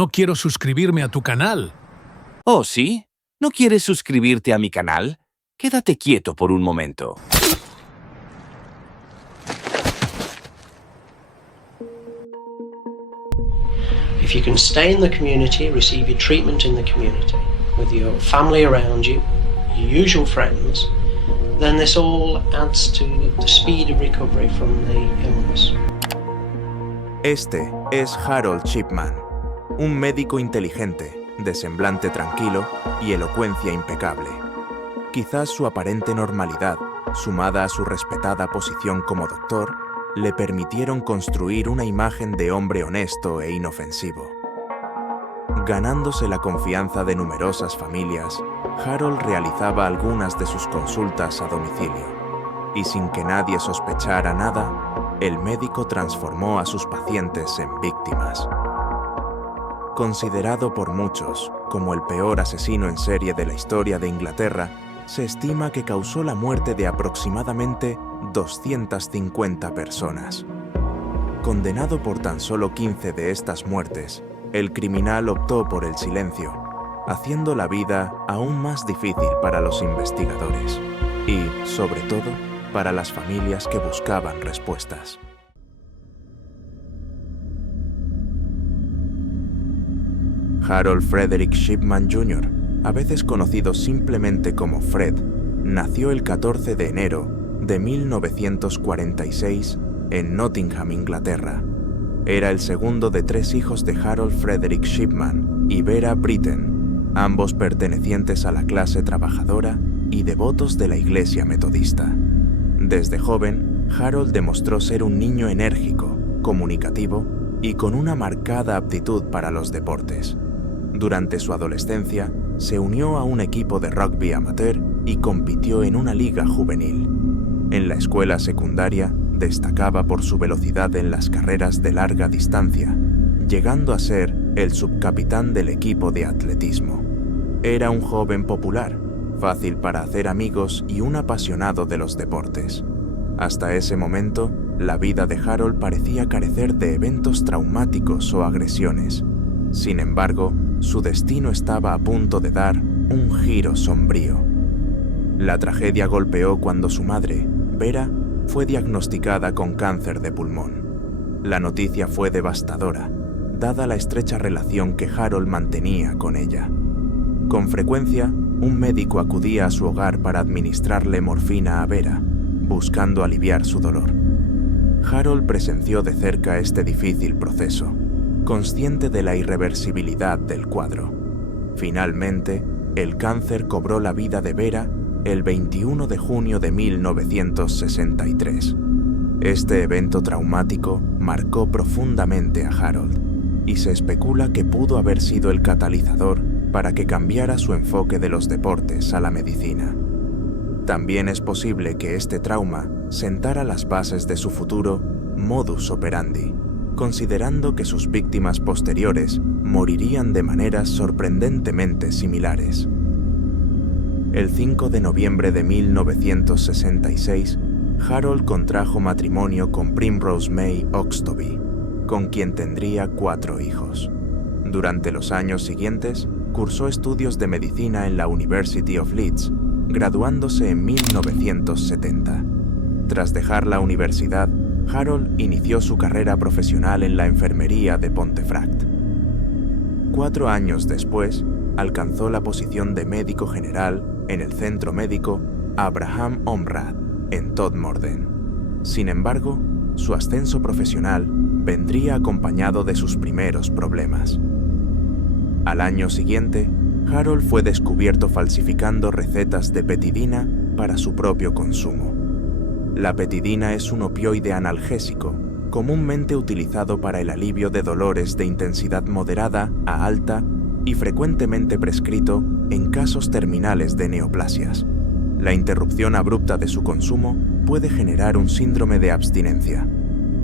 No quiero suscribirme a tu canal. ¿Oh, sí? ¿No quieres suscribirte a mi canal? Quédate quieto por un momento. If you can stay in the community, receive your treatment in the community, with your family around you, your usual friends, then this all adds to the speed of recovery from the illness. Este es Harold Shipman, un médico inteligente, de semblante tranquilo y elocuencia impecable. Quizás su aparente normalidad, sumada a su respetada posición como doctor, le permitieron construir una imagen de hombre honesto e inofensivo. Ganándose la confianza de numerosas familias, Harold realizaba algunas de sus consultas a domicilio, y sin que nadie sospechara nada, el médico transformó a sus pacientes en víctimas. Considerado por muchos como el peor asesino en serie de la historia de Inglaterra, se estima que causó la muerte de aproximadamente 250 personas. Condenado por tan solo 15 de estas muertes, el criminal optó por el silencio, haciendo la vida aún más difícil para los investigadores y, sobre todo, para las familias que buscaban respuestas. Harold Frederick Shipman Jr., a veces conocido simplemente como Fred, nació el 14 de enero de 1946 en Nottingham, Inglaterra. Era el segundo de 3 hijos de Harold Frederick Shipman y Vera Brittain, ambos pertenecientes a la clase trabajadora y devotos de la Iglesia Metodista. Desde joven, Harold demostró ser un niño enérgico, comunicativo y con una marcada aptitud para los deportes. Durante su adolescencia, se unió a un equipo de rugby amateur y compitió en una liga juvenil. En la escuela secundaria, destacaba por su velocidad en las carreras de larga distancia, llegando a ser el subcapitán del equipo de atletismo. Era un joven popular, fácil para hacer amigos y un apasionado de los deportes. Hasta ese momento, la vida de Harold parecía carecer de eventos traumáticos o agresiones. Sin embargo, su destino estaba a punto de dar un giro sombrío. La tragedia golpeó cuando su madre, Vera, fue diagnosticada con cáncer de pulmón. La noticia fue devastadora, dada la estrecha relación que Harold mantenía con ella. Con frecuencia, un médico acudía a su hogar para administrarle morfina a Vera, buscando aliviar su dolor. Harold presenció de cerca este difícil proceso, consciente de la irreversibilidad del cuadro. Finalmente, el cáncer cobró la vida de Vera el 21 de junio de 1963. Este evento traumático marcó profundamente a Harold, y se especula que pudo haber sido el catalizador para que cambiara su enfoque de los deportes a la medicina. También es posible que este trauma sentara las bases de su futuro modus operandi, considerando que sus víctimas posteriores morirían de maneras sorprendentemente similares. El 5 de noviembre de 1966, Harold contrajo matrimonio con Primrose May Oxtoby, con quien tendría 4 hijos. Durante los años siguientes, cursó estudios de medicina en la University of Leeds, graduándose en 1970. Tras dejar la universidad, Harold inició su carrera profesional en la enfermería de Pontefract. 4 años después, alcanzó la posición de médico general en el centro médico Abraham Omrad, en Todmorden. Sin embargo, su ascenso profesional vendría acompañado de sus primeros problemas. Al año siguiente, Harold fue descubierto falsificando recetas de petidina para su propio consumo. La petidina es un opioide analgésico, comúnmente utilizado para el alivio de dolores de intensidad moderada a alta y frecuentemente prescrito en casos terminales de neoplasias. La interrupción abrupta de su consumo puede generar un síndrome de abstinencia.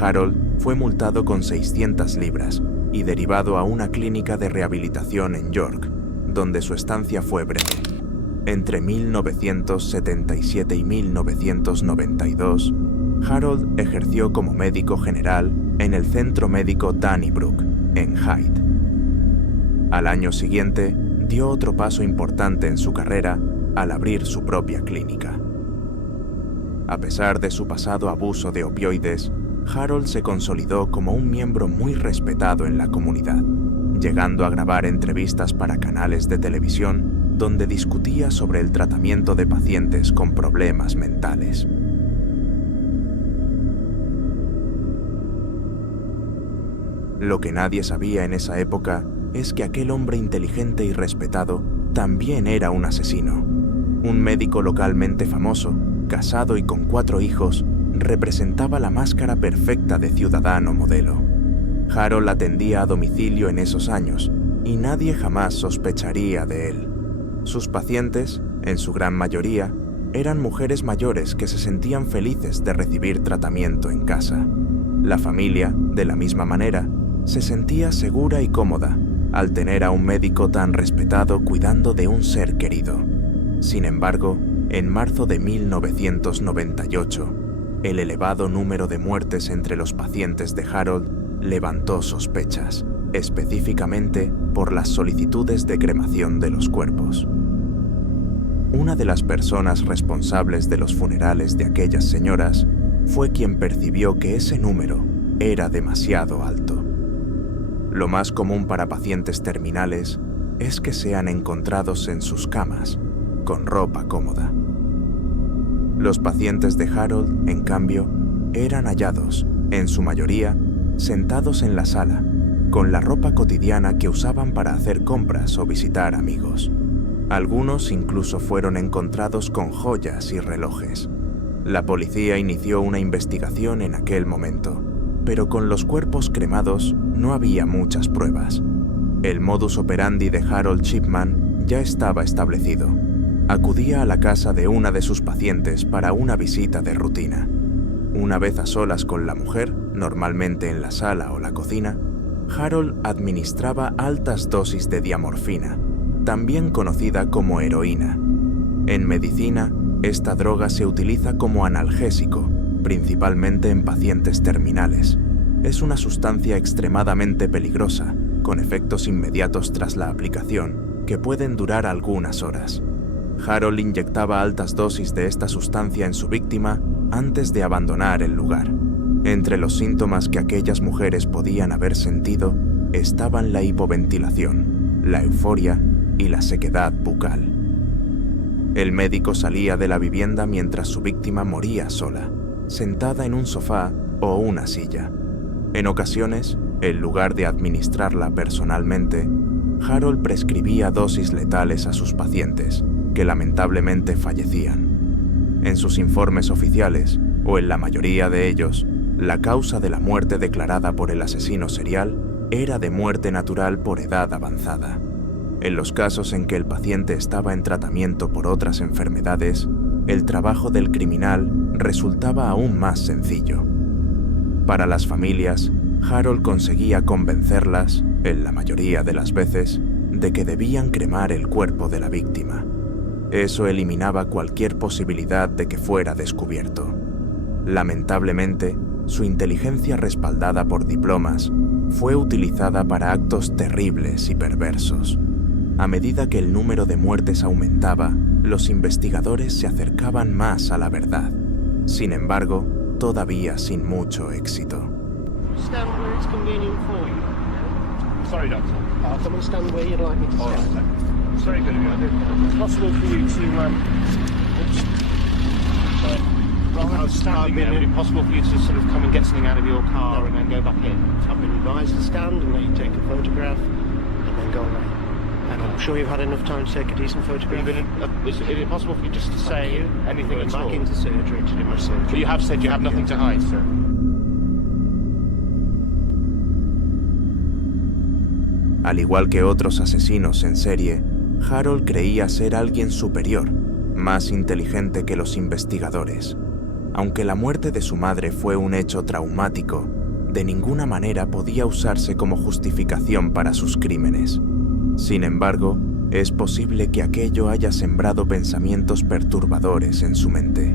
Harold fue multado con 600 libras y derivado a una clínica de rehabilitación en York, donde su estancia fue breve. Entre 1977 y 1992, Harold ejerció como médico general en el Centro Médico Donnybrook, en Hyde. Al año siguiente, dio otro paso importante en su carrera al abrir su propia clínica. A pesar de su pasado abuso de opioides, Harold se consolidó como un miembro muy respetado en la comunidad, llegando a grabar entrevistas para canales de televisión donde discutía sobre el tratamiento de pacientes con problemas mentales. Lo que nadie sabía en esa época es que aquel hombre inteligente y respetado también era un asesino. Un médico localmente famoso, casado y con 4 hijos, representaba la máscara perfecta de ciudadano modelo. Harold atendía a domicilio en esos años y nadie jamás sospecharía de él. Sus pacientes, en su gran mayoría, eran mujeres mayores que se sentían felices de recibir tratamiento en casa. La familia, de la misma manera, se sentía segura y cómoda al tener a un médico tan respetado cuidando de un ser querido. Sin embargo, en marzo de 1998, el elevado número de muertes entre los pacientes de Harold levantó sospechas, específicamente por las solicitudes de cremación de los cuerpos. Una de las personas responsables de los funerales de aquellas señoras fue quien percibió que ese número era demasiado alto. Lo más común para pacientes terminales es que sean encontrados en sus camas, con ropa cómoda. Los pacientes de Harold, en cambio, eran hallados, en su mayoría, sentados en la sala, con la ropa cotidiana que usaban para hacer compras o visitar amigos. Algunos incluso fueron encontrados con joyas y relojes. La policía inició una investigación en aquel momento, pero con los cuerpos cremados no había muchas pruebas. El modus operandi de Harold Shipman ya estaba establecido. Acudía a la casa de una de sus pacientes para una visita de rutina. Una vez a solas con la mujer, normalmente en la sala o la cocina, Harold administraba altas dosis de diamorfina, también conocida como heroína. En medicina, esta droga se utiliza como analgésico, principalmente en pacientes terminales. Es una sustancia extremadamente peligrosa, con efectos inmediatos tras la aplicación, que pueden durar algunas horas. Harold inyectaba altas dosis de esta sustancia en su víctima antes de abandonar el lugar. Entre los síntomas que aquellas mujeres podían haber sentido estaban la hipoventilación, la euforia y la sequedad bucal. El médico salía de la vivienda mientras su víctima moría sola, sentada en un sofá o una silla. En ocasiones, en lugar de administrarla personalmente, Harold prescribía dosis letales a sus pacientes, que lamentablemente fallecían. En sus informes oficiales, o en la mayoría de ellos, la causa de la muerte declarada por el asesino serial era de muerte natural por edad avanzada. En los casos en que el paciente estaba en tratamiento por otras enfermedades, el trabajo del criminal resultaba aún más sencillo. Para las familias, Harold conseguía convencerlas, en la mayoría de las veces, de que debían cremar el cuerpo de la víctima. Eso eliminaba cualquier posibilidad de que fuera descubierto. Lamentablemente, su inteligencia respaldada por diplomas fue utilizada para actos terribles y perversos. A medida que el número de muertes aumentaba, los investigadores se acercaban más a la verdad. Sin embargo, todavía sin mucho éxito. Stand where it's convenient for you. Sorry, Doctor. I'll come and stand where you'd like me to All stand. right, thank you. It's very good of you. Is it possible for you to, oops. Rather than standing there, would it be possible for you to sort of come and get something out of your car and then go back in? I've been advised to stand and let you take a photograph and then go away. And I'm sure you've had enough time to take a decent photograph. Is it possible for you just to say anything at all? Back into surgery to do my surgery. But you have said you have nothing to hide, sir. Al igual que otros asesinos en serie, Harold creía ser alguien superior, más inteligente que los investigadores. Aunque la muerte de su madre fue un hecho traumático, de ninguna manera podía usarse como justificación para sus crímenes. Sin embargo, es posible que aquello haya sembrado pensamientos perturbadores en su mente.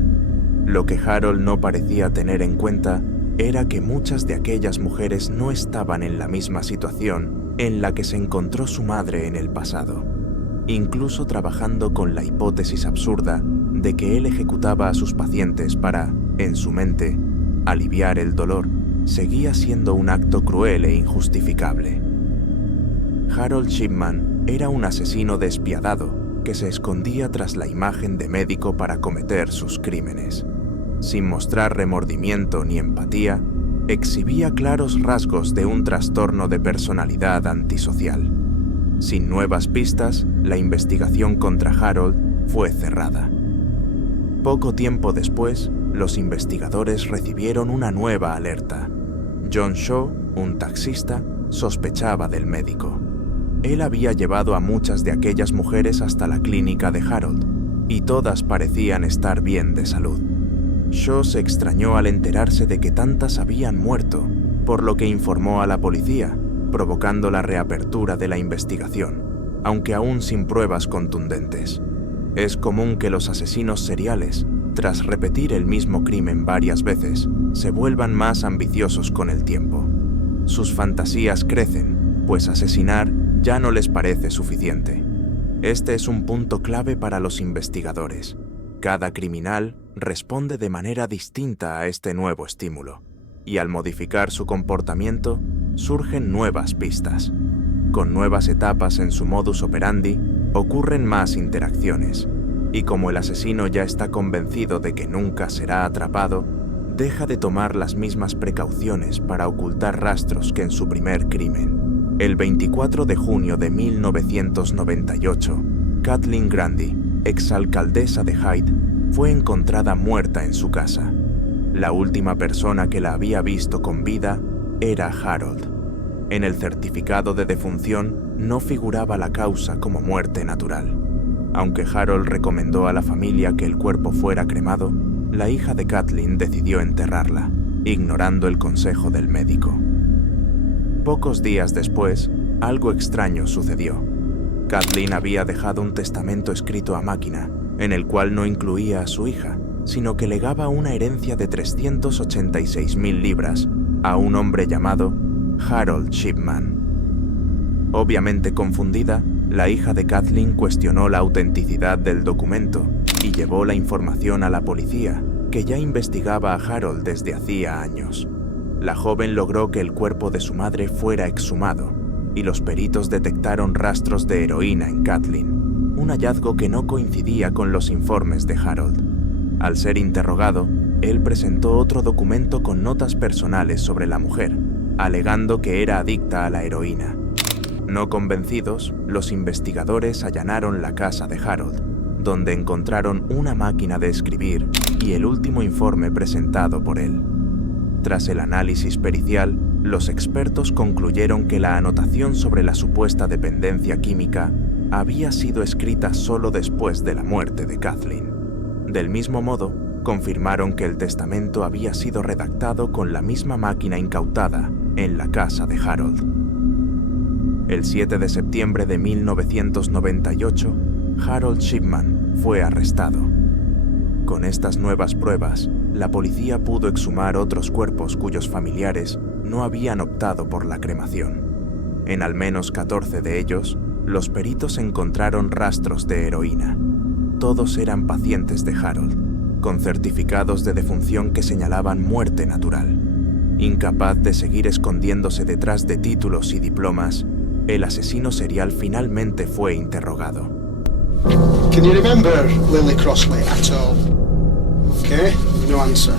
Lo que Harold no parecía tener en cuenta era que muchas de aquellas mujeres no estaban en la misma situación en la que se encontró su madre en el pasado, incluso trabajando con la hipótesis absurda de que él ejecutaba a sus pacientes para, en su mente, aliviar el dolor, seguía siendo un acto cruel e injustificable. Harold Shipman era un asesino despiadado que se escondía tras la imagen de médico para cometer sus crímenes. Sin mostrar remordimiento ni empatía, exhibía claros rasgos de un trastorno de personalidad antisocial. Sin nuevas pistas, la investigación contra Harold fue cerrada. Poco tiempo después, los investigadores recibieron una nueva alerta. John Shaw, un taxista, sospechaba del médico. Él había llevado a muchas de aquellas mujeres hasta la clínica de Harold, y todas parecían estar bien de salud. Shaw se extrañó al enterarse de que tantas habían muerto, por lo que informó a la policía, provocando la reapertura de la investigación, aunque aún sin pruebas contundentes. Es común que los asesinos seriales, tras repetir el mismo crimen varias veces, se vuelvan más ambiciosos con el tiempo. Sus fantasías crecen, pues asesinar ya no les parece suficiente. Este es un punto clave para los investigadores. Cada criminal responde de manera distinta a este nuevo estímulo, y al modificar su comportamiento, surgen nuevas pistas. Con nuevas etapas en su modus operandi, ocurren más interacciones, y como el asesino ya está convencido de que nunca será atrapado, deja de tomar las mismas precauciones para ocultar rastros que en su primer crimen. El 24 de junio de 1998, Kathleen Grundy, exalcaldesa de Hyde, fue encontrada muerta en su casa. La última persona que la había visto con vida era Harold. En el certificado de defunción no figuraba la causa como muerte natural. Aunque Harold recomendó a la familia que el cuerpo fuera cremado, la hija de Kathleen decidió enterrarla, ignorando el consejo del médico. Pocos días después, algo extraño sucedió. Kathleen había dejado un testamento escrito a máquina, en el cual no incluía a su hija, sino que legaba una herencia de 386.000 libras a un hombre llamado Harold Shipman. Obviamente confundida, la hija de Kathleen cuestionó la autenticidad del documento y llevó la información a la policía, que ya investigaba a Harold desde hacía años. La joven logró que el cuerpo de su madre fuera exhumado, y los peritos detectaron rastros de heroína en Kathleen, un hallazgo que no coincidía con los informes de Harold. Al ser interrogado, él presentó otro documento con notas personales sobre la mujer, alegando que era adicta a la heroína. No convencidos, los investigadores allanaron la casa de Harold, donde encontraron una máquina de escribir y el último informe presentado por él. Tras el análisis pericial, los expertos concluyeron que la anotación sobre la supuesta dependencia química había sido escrita solo después de la muerte de Kathleen. Del mismo modo, confirmaron que el testamento había sido redactado con la misma máquina incautada en la casa de Harold. El 7 de septiembre de 1998, Harold Shipman fue arrestado. Con estas nuevas pruebas, la policía pudo exhumar otros cuerpos cuyos familiares no habían optado por la cremación. En al menos 14 de ellos, los peritos encontraron rastros de heroína. Todos eran pacientes de Harold, con certificados de defunción que señalaban muerte natural. Incapaz de seguir escondiéndose detrás de títulos y diplomas, el asesino serial finalmente fue interrogado. Can you remember Lily Crossley at all? Okay, no answer.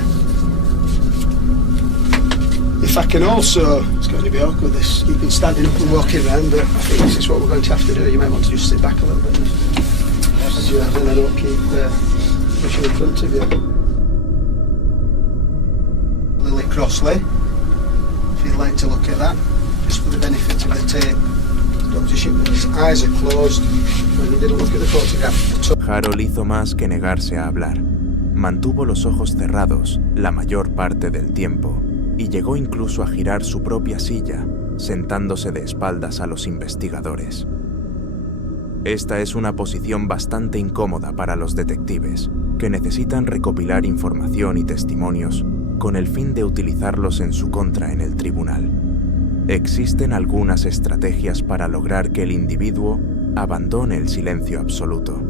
If I can also, it's going to be awkward this, you've been standing up and walking around, but I think this is what we're going to have to do. You might want to just sit back a little bit as you have, and I don't keep pushing in front of you. Lily Crossley, if you'd like to look at that, just for the benefit of the tape. Dr. Shipman's eyes are closed when he didn't look at the photograph. Harold hizo más que negarse a hablar. Mantuvo los ojos cerrados la mayor parte del tiempo y llegó incluso a girar su propia silla, sentándose de espaldas a los investigadores. Esta es una posición bastante incómoda para los detectives, que necesitan recopilar información y testimonios con el fin de utilizarlos en su contra en el tribunal. Existen algunas estrategias para lograr que el individuo abandone el silencio absoluto,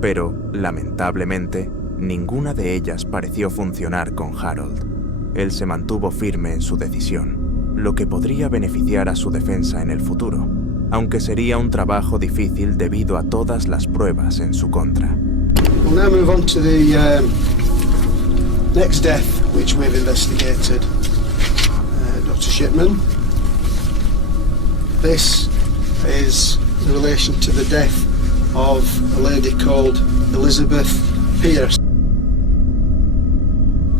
pero, lamentablemente, ninguna de ellas pareció funcionar con Harold. Él se mantuvo firme en su decisión, lo que podría beneficiar a su defensa en el futuro, aunque sería un trabajo difícil debido a todas las pruebas en su contra. We'll now move on to the next death which we've investigated, Dr. Shipman. This is in relation to the death of a lady called Elizabeth Pierce.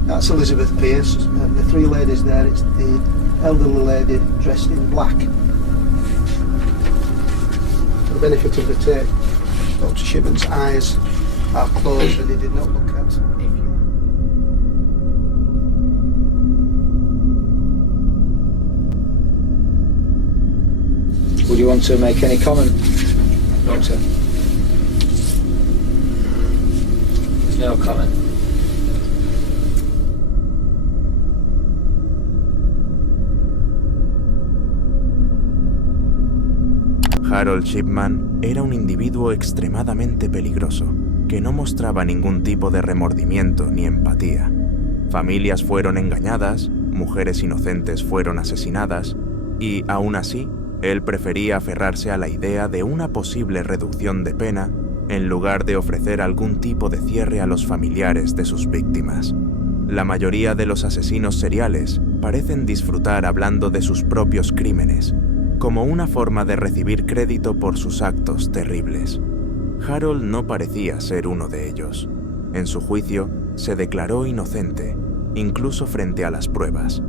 That's Elizabeth Pierce. The three ladies there, it's the elderly lady dressed in black. For the benefit of the tape, Dr. Shipman's eyes are closed and he did not look at. Would you want to make any comment, Doctor? No comment. Harold Shipman era un individuo extremadamente peligroso, que no mostraba ningún tipo de remordimiento ni empatía. Familias fueron engañadas, mujeres inocentes fueron asesinadas, y, aún así, él prefería aferrarse a la idea de una posible reducción de pena en lugar de ofrecer algún tipo de cierre a los familiares de sus víctimas. La mayoría de los asesinos seriales parecen disfrutar hablando de sus propios crímenes, como una forma de recibir crédito por sus actos terribles. Harold no parecía ser uno de ellos. En su juicio, se declaró inocente, incluso frente a las pruebas.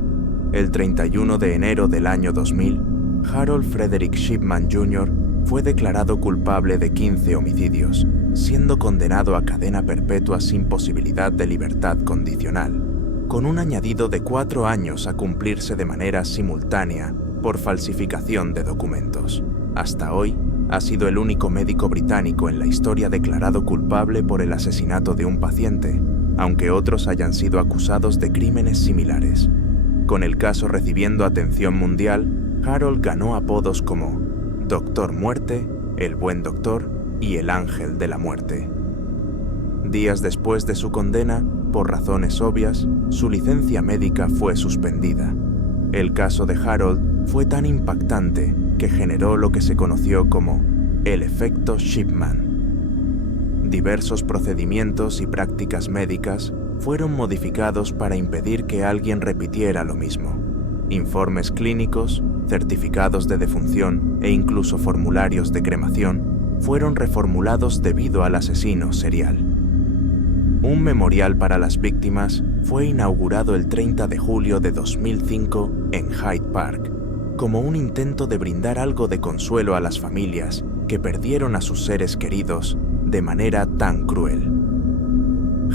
El 31 de enero del año 2000, Harold Frederick Shipman Jr. fue declarado culpable de 15 homicidios, siendo condenado a cadena perpetua sin posibilidad de libertad condicional, con un añadido de 4 años a cumplirse de manera simultánea por falsificación de documentos. Hasta hoy, ha sido el único médico británico en la historia declarado culpable por el asesinato de un paciente, aunque otros hayan sido acusados de crímenes similares. Con el caso recibiendo atención mundial, Harold ganó apodos como Doctor Muerte, el Buen Doctor y el Ángel de la Muerte. Días después de su condena, por razones obvias, su licencia médica fue suspendida. El caso de Harold fue tan impactante que generó lo que se conoció como el efecto Shipman. Diversos procedimientos y prácticas médicas fueron modificados para impedir que alguien repitiera lo mismo. Informes clínicos, certificados de defunción e incluso formularios de cremación fueron reformulados debido al asesino serial. Un memorial para las víctimas fue inaugurado el 30 de julio de 2005 en Hyde Park, como un intento de brindar algo de consuelo a las familias que perdieron a sus seres queridos de manera tan cruel.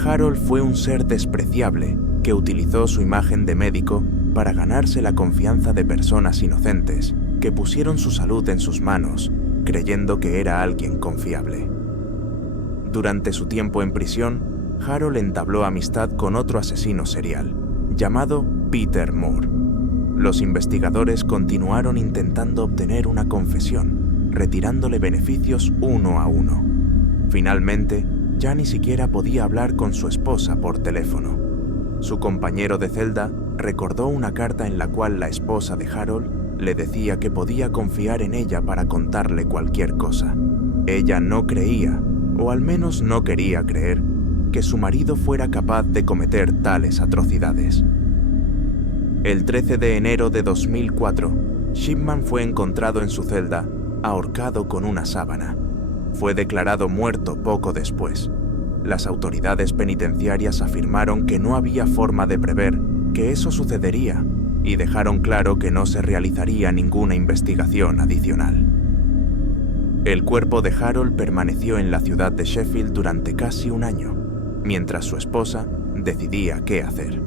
Harold fue un ser despreciable que utilizó su imagen de médico para ganarse la confianza de personas inocentes que pusieron su salud en sus manos, creyendo que era alguien confiable. Durante su tiempo en prisión, Harold entabló amistad con otro asesino serial, llamado Peter Moore. Los investigadores continuaron intentando obtener una confesión, retirándole beneficios uno a uno. Finalmente, ya ni siquiera podía hablar con su esposa por teléfono. Su compañero de celda recordó una carta en la cual la esposa de Harold le decía que podía confiar en ella para contarle cualquier cosa. Ella no creía, o al menos no quería creer, que su marido fuera capaz de cometer tales atrocidades. El 13 de enero de 2004, Shipman fue encontrado en su celda, ahorcado con una sábana. Fue declarado muerto poco después. Las autoridades penitenciarias afirmaron que no había forma de prever que eso sucedería y dejaron claro que no se realizaría ninguna investigación adicional. El cuerpo de Harold permaneció en la ciudad de Sheffield durante casi un año, mientras su esposa decidía qué hacer.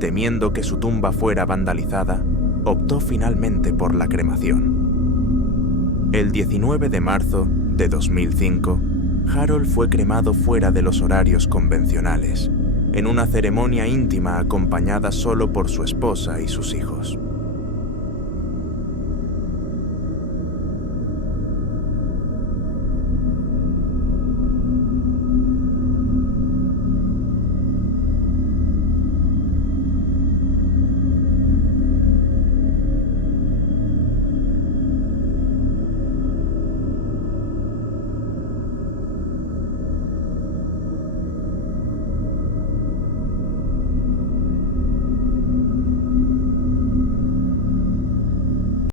Temiendo que su tumba fuera vandalizada, optó finalmente por la cremación. El 19 de marzo de 2005, Harold fue cremado fuera de los horarios convencionales. en una ceremonia íntima acompañada solo por su esposa y sus hijos.